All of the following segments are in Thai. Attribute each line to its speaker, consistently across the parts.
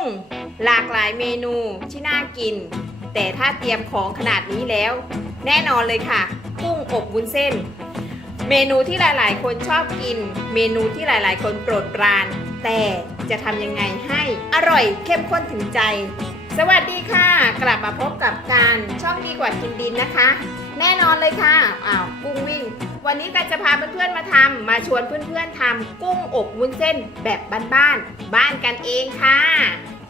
Speaker 1: ้งหลากหลายเมนูที่น่ากิน แต่ถ้าเตรียมของขนาดนี้แล้ว แน่นอนเลยค่ะ กุ้งอบวุ้นเส้น เมนูที่หลายๆ คนชอบกิน เมนูที่หลายๆ คนโปรดปราน แต่จะทำยังไงให้อร่อยเข้มข้นถึงใจ สวัสดีค่ะ กลับมาพบกับการช่องดีกว่ากินดินนะคะ แน่นอนเลยค่ะอ้าวกุ้งวิ่งวันนี้กันจะพาเพื่อนๆมาทำมาชวนเพื่อนๆทำกุ้งอบวุ้นเส้นแบบบ้านๆบ้านกันเองค่ะ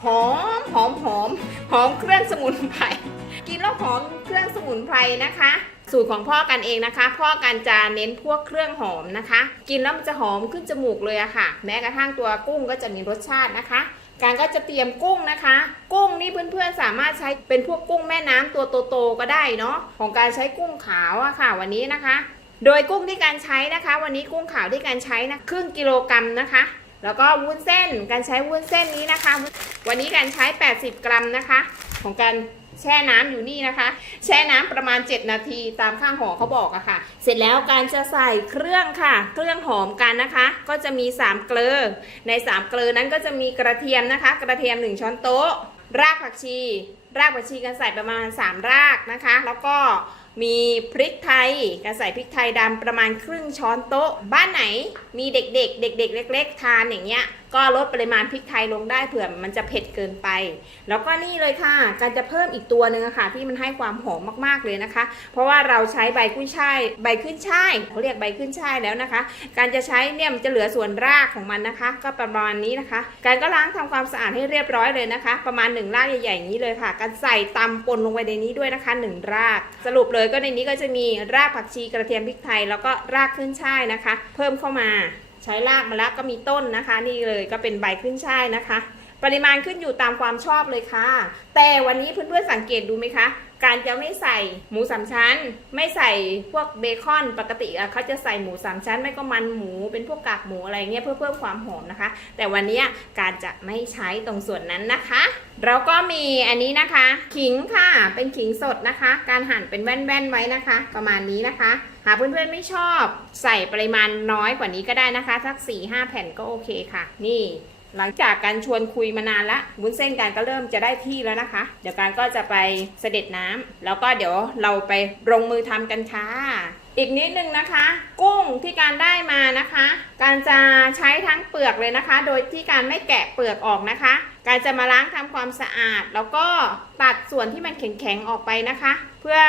Speaker 1: หอมหอมหอมหอมเครื่องสมุนไพรกินแล้วหอมเครื่องสมุนไพรนะคะ สูตรของพ่อกันเองนะคะ พ่อกันจะเน้นพวกเครื่องหอมนะคะ กินแล้วมันจะหอมขึ้นจมูกเลยอะค่ะ แม้กระทั่งตัวกุ้งก็จะมีรสชาตินะคะการก็จะเตรียมกุ้งนะคะ กุ้งนี่เพื่อนๆสามารถใช้เป็นพวกกุ้งแม่น้ำตัวโตๆก็ได้เนาะของการใช้กุ้งขาวอะค่ะ วันนี้นะคะ โดยกุ้งที่การใช้นะคะ วันนี้กุ้งขาวที่การใช้นะครึ่งกิโลกรัมนะคะ แล้วก็วุ้นเส้นการใช้วุ้นเส้นนี้นะคะ วันนี้การใช้ 80 กรัมนะคะ ของการแช่น้ำอยู่นี่นะคะ แช่น้ำประมาณ 7 นาทีตามข้างห่อเขาบอกอะค่ะ เสร็จแล้วการจะใส่เครื่องค่ะ เครื่องหอมกันนะคะ ก็จะมี 3 เกลือ ใน 3 เกลือนั้นก็จะมีกระเทียมนะคะ กระเทียม 1 ช้อนโต๊ะ รากผักชี รากผักชีกันใส่ประมาณ 3 รากนะคะ แล้วก็ มีพริกไทยกระใส่พริกไทยดำประมาณครึ่งช้อนโต๊ะ บ้านไหนมีเด็กๆ เด็ก ๆ เล็ก ๆ ทานอย่างเงี้ย ก็ลดปริมาณพริกไทยลงได้เผื่อมันจะเผ็ดเกินไป แล้วก็นี่เลยค่ะ การจะเพิ่มอีกตัวหนึ่งอะค่ะ ที่มันให้ความหอมมากๆเลยนะคะ เพราะว่าเราใช้ใบกุ้ยช่ายใบขึ้นช่ายเขาเรียกใบขึ้นช่ายแล้วนะคะ การจะใช้เนี่ยมันจะเหลือส่วนรากของมันนะคะ ก็ประมาณนี้นะคะ การก็ล้างทำความสะอาดให้เรียบร้อยเลยนะคะ ประมาณหนึ่งรากใหญ่ๆอย่างนี้เลยค่ะ การใส่ตำปนลงไปในนี้ด้วยนะคะหนึ่งราก สรุปเลยก็ในนี้ก็จะมีรากผักชีกระเทียมพริกไทย แล้วก็รากขึ้นช่ายนะคะ เพิ่มเข้ามา ใช้รากมาแล้วก็มีต้นนะคะ นี่เลยก็เป็นใบขึ้นช่ายนะคะ ปริมาณขึ้นอยู่ตามความชอบเลยค่ะ แต่วันนี้เพื่อนๆสังเกตดูไหมคะ การจะไม่ใส่หมูสามชั้น ไม่ใส่พวกเบคอนปกติเขาจะใส่หมูสามชั้น ไม่ก็มันหมูเป็นพวกกากหมูอะไรเงี้ยเพื่อเพิ่มความหอมนะคะ แต่วันนี้การจะไม่ใช้ตรงส่วนนั้นนะคะเราก็มีอันนี้นะคะ ขิงค่ะเป็นขิงสดนะคะ การหั่นเป็นแว่นๆไว้นะคะ ประมาณนี้นะคะ หากเพื่อนๆไม่ชอบใส่ปริมาณน้อยกว่านี้ก็ได้นะคะสัก4 5 แผ่นก็โอเคค่ะ นี่หลังจากการชวนคุยมานานละวุ้นเส้นการก็เริ่มจะได้ที่แล้วนะคะ เดี๋ยวการก็จะไปเสด็จน้ำแล้วก็เดี๋ยวเราไปลงมือทำกันค่ะ อีกนิดนึงนะคะ กุ้งที่การได้มานะคะ การจะใช้ทั้งเปลือกเลยนะคะ โดยที่การไม่แกะเปลือกออกนะคะ การจะมาล้างทำความสะอาด แล้วก็ตัดส่วนที่มันแข็งๆออกไปนะคะ เพื่อ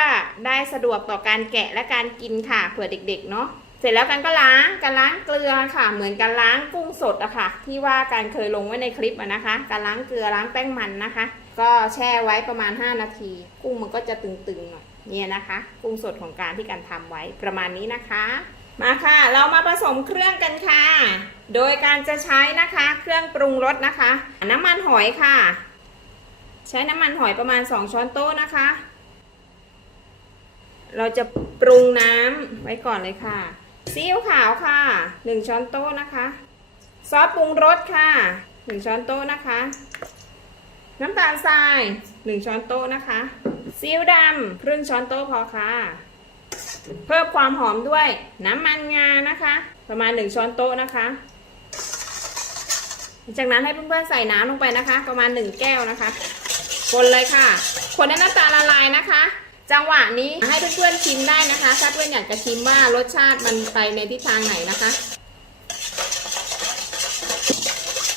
Speaker 1: ได้สะดวกต่อการแกะและการกินค่ะเผื่อเด็กๆเนาะเสร็จแล้วกันก็ล้างการล้างเกลือค่ะ เหมือนการล้างกุ้งสดอะค่ะ ที่ว่าการเคยลงไว้ในคลิปอะนะคะ การล้างเกลือล้างแป้งมันนะคะ ก็แช่ไว้ประมาณ 5 นาที กุ้งมันก็จะตึงๆหน่อยเนี่ยนะคะ กุ้งสดของการที่การทำไว้ประมาณนี้นะคะ มาค่ะ เรามาผสมเครื่องกันค่ะ โดยการจะใช้นะคะเครื่องปรุงรสนะคะ น้ำมันหอยค่ะ ใช้น้ำมันหอยประมาณ 2 ช้อนโต๊ะนะคะ เราจะปรุงน้ำไว้ก่อนเลยค่ะ ซีอิ๊วขาวค่ะ 1 ช้อนโต๊ะนะคะ ซอสปรุงรสค่ะ 1 ช้อนโต๊ะนะคะ น้ำตาลทราย 1 ช้อนโต๊ะนะคะซีอิ๊วดำครึ่งช้อนโต๊ะพอค่ะ เพิ่มความหอมด้วยน้ำมันงานะคะ ประมาณ 1 ช้อนโต๊ะนะคะจากนั้นให้เพื่อนๆใส่น้ำลงไปนะคะ ประมาณ 1 แก้วนะคะ คนเลยค่ะ คนให้น้ำตาลละลายนะคะ จังหวะนี้ให้เพื่อนๆชิมได้นะคะ ถ้าเพื่อนอยากจะชิมว่ารสชาติมันไปในทิศทางไหนนะคะ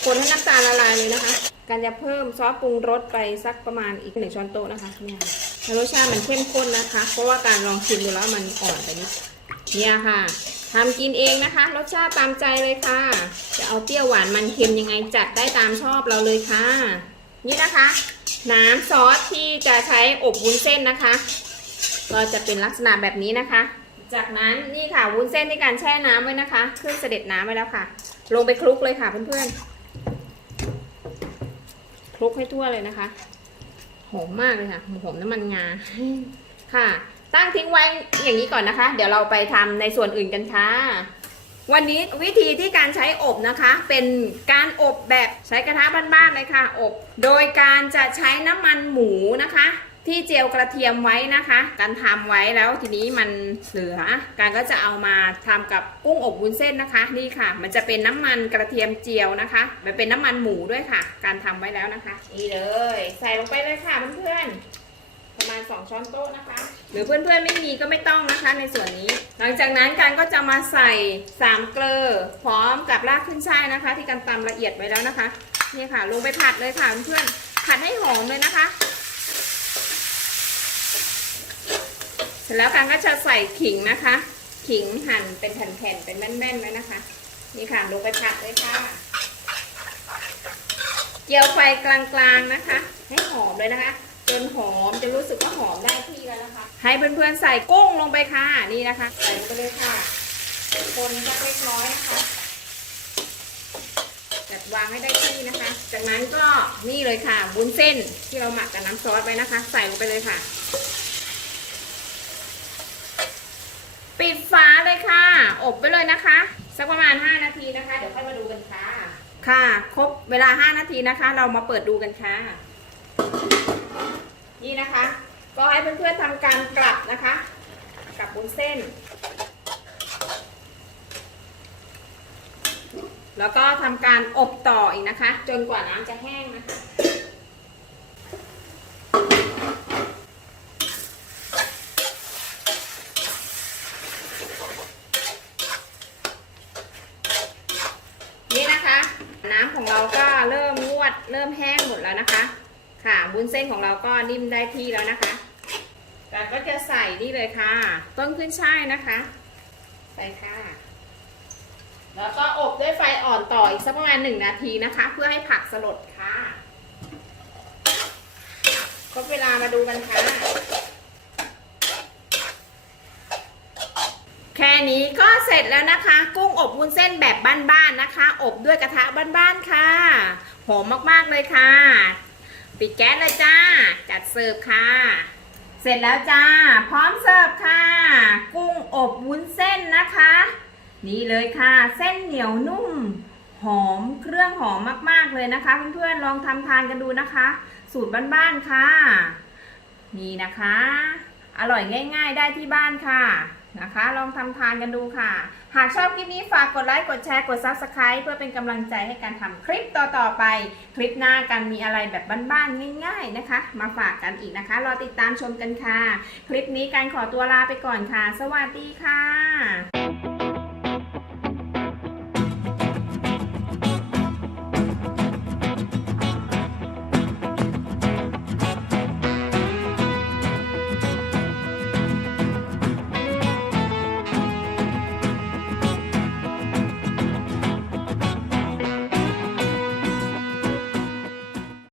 Speaker 1: คนให้น้ำตาลละลายเลยนะคะ การจะเพิ่มซอสปรุงรสไปสักประมาณอีกหนึ่งช้อนโต๊ะนะคะเนี่ย รสชาติมันเข้มข้นนะคะ เพราะว่าการลองชิมดูแล้วมันอ่อนไปนิดเนี่ยค่ะทำกินเองนะคะ รสชาติตามใจเลยค่ะ จะเอาเปรี้ยวหวานมันเค็มยังไงจัดได้ตามชอบเราเลยค่ะ นี่นะคะ น้ำซอสที่จะใช้อบวุ้นเส้นนะคะ ก็จะเป็นลักษณะแบบนี้นะคะ จากนั้นนี่ค่ะวุ้นเส้นที่การแช่น้ำไว้นะคะเครื่องเสด็จน้ำไว้แล้วค่ะ ลงไปคลุกเลยค่ะเพื่อนๆคลุกให้ทั่วเลยนะคะ หอมมากเลยค่ะหอมน้ำมันงาค่ะ ตั้งทิ้งไว้อย่างนี้ก่อนนะคะ เดี๋ยวเราไปทำในส่วนอื่นกันค่ะ วันนี้วิธีที่การใช้อบนะคะ เป็นการอบแบบใช้กระทะบ้านๆเลยค่ะ อบ โดยการจะใช้น้ำมันหมูนะคะ ที่เจียวกระเทียมไว้นะคะ การทำไว้แล้วทีนี้มันเหลือ การก็จะเอามาทำกับกุ้งอบวุ้นเส้นนะคะ นี่ค่ะ มันจะเป็นน้ำมันกระเทียมเจียวนะคะ มันเป็นน้ำมันหมูด้วยค่ะ การทำไว้แล้วนะคะ นี่เลย ใส่ลงไปเลยค่ะเพื่อนๆ ประมาณ 2 ช้อนโต๊ะนะคะ หรือเพื่อนๆไม่มีก็ไม่ต้องนะคะในส่วนนี้ หลังจากนั้นการก็จะมาใส่3เกลือพร้อมกับรากขึ้นช่ายนะคะ ที่การตำละเอียดไว้แล้วนะคะ นี่ค่ะ ลงไปผัดเลยค่ะเพื่อนๆ ผัดให้หอมเลยนะคะ เสร็จแล้วการก็จะใส่ขิงนะคะ ขิงหั่นเป็นแผ่นๆเป็นแม่นๆไว้นะคะ นี่ค่ะลงไปผัดเลยค่ะ เจียวไฟกลางๆนะคะ ให้หอมเลยนะคะ จนหอมจะรู้สึกว่าหอมได้ที่แล้วนะคะ ให้เพื่อนๆใส่กุ้งลงไปค่ะนี่นะคะ ใส่ลงไปเลยค่ะคนสักเล็กน้อยนะคะจัดวางให้ได้ที่นะคะ จากนั้นก็นี่เลยค่ะวุ้นเส้นที่เราหมักกับน้ำซอสไว้นะคะ ใส่ลงไปเลยค่ะ ปิดฝาเลยค่ะ อบไปเลยนะคะ สักประมาณ 5 นาทีนะคะ เดี๋ยวค่อยมาดูกันค่ะ ค่ะ ครบเวลา 5 นาทีนะคะ เรามาเปิดดูกันค่ะ นี่นะคะ ก็ให้เพื่อนๆทำการกลับนะคะ กลับบุนเส้น แล้วก็ทำการอบต่ออีกนะคะ จนกว่าน้ำจะแห้งนะคะ นี่นะคะ น้ำของเราก็เริ่มงวด เริ่มแห้งหมดแล้วนะคะ ค่ะวุ้นเส้นของเราก็นิ่มได้ที่แล้วนะคะแต่ก็จะใส่นี่เลยค่ะ ต้นขึ้นช่ายนะคะ ใส่ค่ะ แล้วก็อบด้วยไฟอ่อนต่ออีกสักประมาณหนึ่งนาทีนะคะ เพื่อให้ผักสลดค่ะก็เวลามาดูกันค่ะ แค่นี้ก็เสร็จแล้วนะคะ กุ้งอบวุ้นเส้นแบบบ้านๆนะคะ อบด้วยกระทะบ้านๆค่ะ หอมมากๆเลยค่ะ ปิดแก๊สเลยจ้า จัดเสิร์ฟค่ะ เสร็จแล้วจ้า พร้อมเสิร์ฟค่ะ กุ้งอบวุ้นเส้นนะคะ นี่เลยค่ะ เส้นเหนียวนุ่ม หอมเครื่องหอมมาก ๆ เลยนะคะ เพื่อนๆ ลองทำทานกันดูนะคะ สูตรบ้าน ๆ ค่ะ นี่นะคะ อร่อยง่าย ๆ ได้ที่บ้านค่ะ นะคะ ลองทำทานกันดูค่ะ หากชอบคลิปนี้ฝากกดไลค์กดแชร์กด Subscribe เพื่อเป็นกำลังใจให้การทำคลิปต่อๆไป คลิปหน้ากันมีอะไรแบบบ้านๆง่าย ๆนะคะ มาฝากกันอีกนะคะรอติดตามชมกันค่ะ คลิปนี้การขอตัวลาไปก่อนค่ะ สวัสดีค่ะ